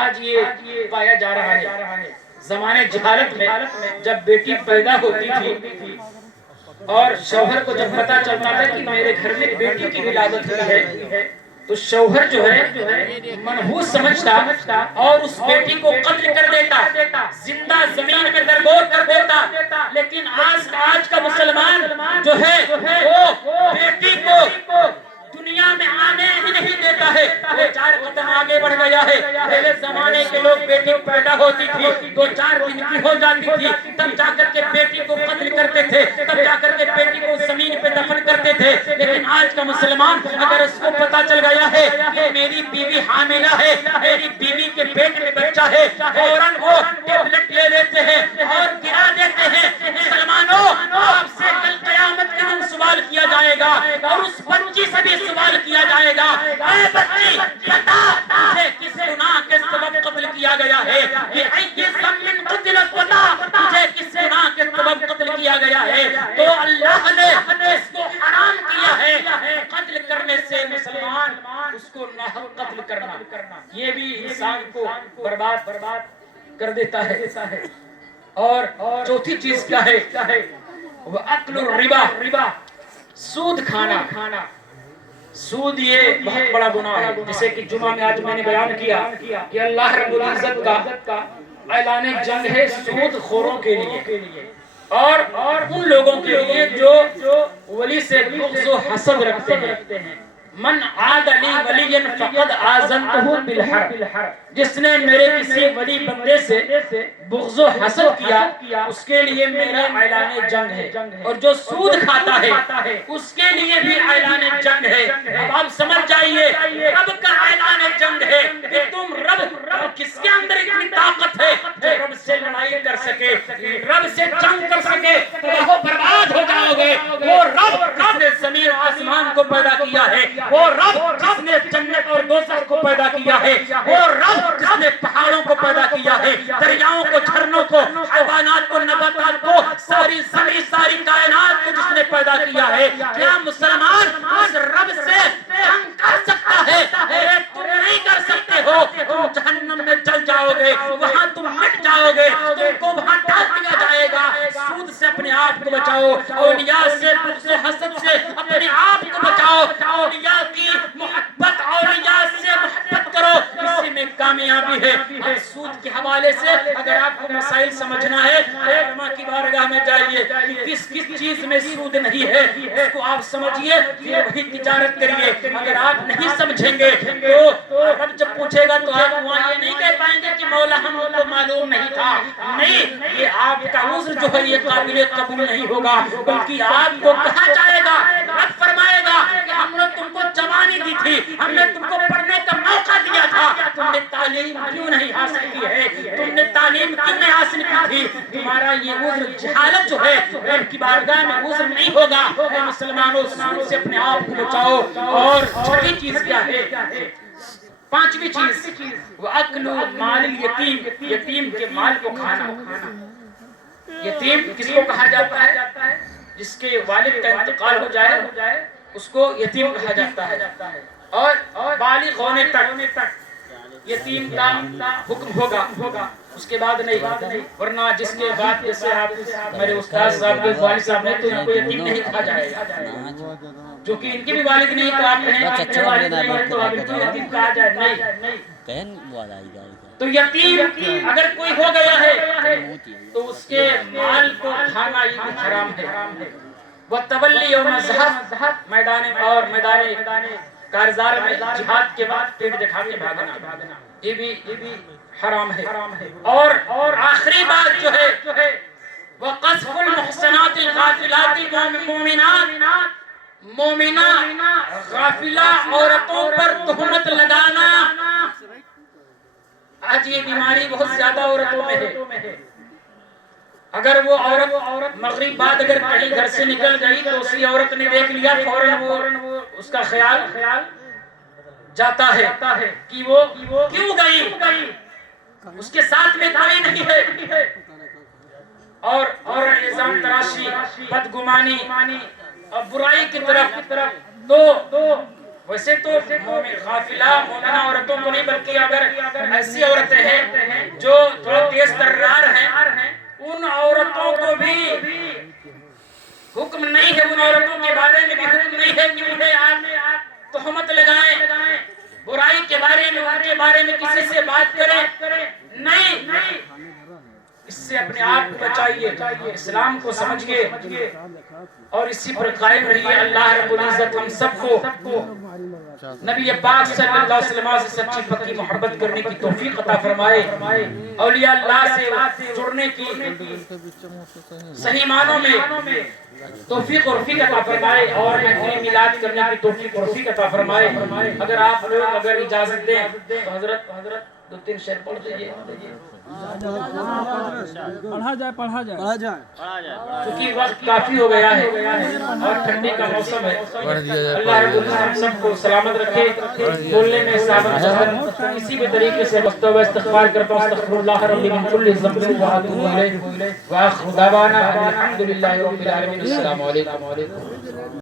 آج یہ پایا جا رہا ہے زمانے جہالت میں جب بیٹی پیدا ہوتی تھی اور شوہر کو جب پتا چلتا تھا کہ میرے گھر میں بیٹی کی ولادت ہوئی ہے تو شوہر جو ہے منحوس سمجھتا اور اس بیٹی کو قتل کر دیتا، زندہ زمین میں درگور کر دیتا۔ لیکن آج کا مسلمان جو ہے وہ بیٹی کو دنیا میں آنے ہی نہیں دیتا ہے، وہ 4 قدم آگے بڑھ گیا ہے۔ پہلے زمانے کے لوگ بیٹی پیدا ہوتی تھی 2-4 دن کی ہو جاتی تھی، تب جا کر کے بیٹی کو قتل کرتے تھے، تب جا کر کے بیٹی کو زمین پہ دفن کرتے تھے۔ لیکن آج کا مسلمان اگر اس کو پتا چل گیا ہے کہ میری بیوی حاملہ ہے، میری بیوی کے پیٹ میں بچہ ہے، فوراً وہ ٹیبلٹ لے لیتے ہیں اور گرا دیتے ہیں۔ مسلمانوں، آپ سے کل قیامت کے دن سوال کیا جائے گا اور اس بچی سے بھی سوال کیا جائے گا، اے بچی بتا تجھے کس گناہ کے سبب قتل کیا گیا ہے؟ بِأَيِّ ذَنبٍ قُتِلَتْ، بتا تجھے کس گناہ کے سبب قتل کیا گیا ہے؟ تو اللہ نے اس کو حرام کیا ہے قتل کرنے سے، مسلمان اس کو ناحق قتل کرنا یہ بھی انسان کو برباد کر دیتا ہے۔ اور چوتھی چیز کیا ہے؟ وَأَكْلُ الرِّبَا، سود کھانا۔ سود یہ بہت بڑا گناہ ہے، جسے کہ جمعہ میں آج میں نے بیان کیا کہ اللہ رب العزت کا اعلان جنگ ہے سود خوروں کے لیے اور ان لوگوں کے لیے جو ولی سے بغض و حسد رکھتے ہیں۔ من عاد لی ولی فقد آذنتہ بالحرب، جس نے میرے کسی ولی بندے سے بغض و حسد کیا اس کے لیے میرا اعلان جنگ ہے، اور جو سود کھاتا ہے اس کے لیے بھی اعلان جنگ ہے۔ اب آپ سمجھ جائیے رب کا اعلان جنگ ہے کہ تم رب کس کے اندر اتنی طاقت ہے جو رب سے لڑائی کر سکے، رب سے جنگ کر سکے، تو برباد ہو جاؤ گے۔ وہ رب جس نے زمین و آسمان کو پیدا کیا ہے، وہ رب جس نے جنت اور دوزخ کو پیدا کیا ہے، وہ رب جس نے پہاڑوں کو پیدا کیا ہے، دریاؤں کو، جھرنوں کو، حیوانات کو، نباتات کو، ساری زمین، ساری کائنات کو جس نے پیدا کیا ہے، کیا مسلمان اس رب سے جنگ کر سکتا ہے؟ تم نہیں کر سکتے ہو، تم جہنم میں جل جاؤ گے، وہاں تم مٹ جاؤ گے، تم کو وہاں ڈال دیا جائے گا۔ سود سے اپنے آپ کو بچاؤ، اولیاء سے، بغض و حسد سے اپنے آپ کو بچاؤ، اولیاء کی محبت، اولیاء سے محبت کرو، اسی میں کامیابی ہے۔ اب سود کے حوالے سے اگر آپ کو مسائل سمجھنا ہے علماء کی بارگاہ میں جائیے کہ کس چیز میں سود نہیں ہے اس کو آپ سمجھیے، پھر وہی تجارت کریے۔ اگر آپ نہیں سمجھیں گے تو رب جب پوچھے گا تو آپ وہاں یہ نہیں کہہ پائیں گے کہ مولا ہم کو معلوم نہیں تھا، نہیں، یہ آپ کا عذر جو ہے یہ قابل قبول نہیں ہوگا، بلکہ آپ کو کہا جائے گا، رب فرمائے گا کہ ہم نے تم کو جوانی دی تھی، ہم نے تم کو پڑھنے کا موقع دیا تھا، تم نے تعلیم کیوں نہیں حاصل کی ہے، تم نے تعلیم کیوں نہیں حاصل کی تھی؟ تمہارا یہ عذر جہالت جو ہے رب کی بارگاہ میں عذر نہیں ہوگا۔ اے مسلمانوں، سود سے اپنے آپ کو بچاؤ۔ اور چھٹی چیز کیا ہے؟ پانچویں چیز وَأَكْلُ مَالِ الْيَتِيمِ، یتیم کے مال کو کھانا۔ یتیم کس کو کہا جاتا ہے؟ جس کے والد کا انتقال ہو جائے اس کو یتیم کہا جاتا ہے، اور بالغ ہونے تک یتیم کا حکم ہوگا، اس کے بعد نہیں، ورنہ جس کے بعد جیسے آپ میرے استاد صاحب کے والد صاحب نے تو ان کو یتیم نہیں کہا جائے گا، جو کہ ان کے بھی والد نہیں تو آپ کہیں اپنے والد نہیں تو آپ ان کو یتیم کہا جائے، نہیں۔ تو یتیم اگر کوئی ہو گیا ہے تو اس کے مال کو کھانا یہ بھی حرام ہے۔ وَتَوَلِّ يَوْمَ الزَّحْفِ، میدان کارزار میں جہاد کے بعد پیٹ دکھا کے بھاگنا، یہ بھی حرام ہے۔ اور آخری بات جو ہے وَقَذْفُ الْمُحْصَنَاتِ الْغَافِلَاتِ مومنہ غافلہ عورتوں پر تہمت لگانا۔ آج یہ بیماری بہت زیادہ عورتوں میں ہے۔ اگر وہ عورت مغرب بعد اگر کہیں گھر سے نکل گئی تو اسی عورت نے دیکھ لیا، فوراً وہ اس کا خیال جاتا ہے کہ وہ کیوں گئی، اس کے ساتھ میں کوئی نہیں ہے، اور الزام تراشی، بدگمانی اور برائی کی طرف تو ویسے تو غافلہ مومنہ عورتوں کو نہیں، بلکہ اگر ایسی عورتیں ہیں جو تھوڑا تیز ترار ہیں، ان عورتوں کو بھی حکم نہیں ہے، ان عورتوں کے بارے میں بھی حکم نہیں ہے کہ انہیں آپ تہمت لگائیں، برائی کے بارے میں، ان کے بارے میں کسی سے بات کریں، نہیں، اس سے اپنے آپ کو بچائیے، اسلام کو سمجھیے اور اسی پر قائم رہیے۔ اللہ رب العزت ہم سب کو نبی پاک صلی اللہ علیہ وسلم سے سچی پکی محبت کرنے کی توفیق عطا فرمائے، اولیاء اللہ سے جڑنے کی صحیح معنوں میں توفیق اور رفیق عطا فرمائے، اور محفل میلاد کرنے کی توفیق اور رفیق عطا فرمائے۔ اگر آپ لوگ اگر اجازت دیں تو حضرت دو تین شعر پڑھ دیجئے۔ پڑھا جائے کیونکہ وقت کافی ہو گیا ہے اور ٹھنڈی کا موسم ہے۔ اللہ رب العزت ہم سب کو سلامت رکھے، بولنے میں صحابت کسی بھی طریقے سے مستوى استغفار کرتا ہوں، استغفر اللہ ربی من کل ذنب واتوب الیہ، وآخر دعوانا الحمد للہ رب العالمین۔ السلام علیکم۔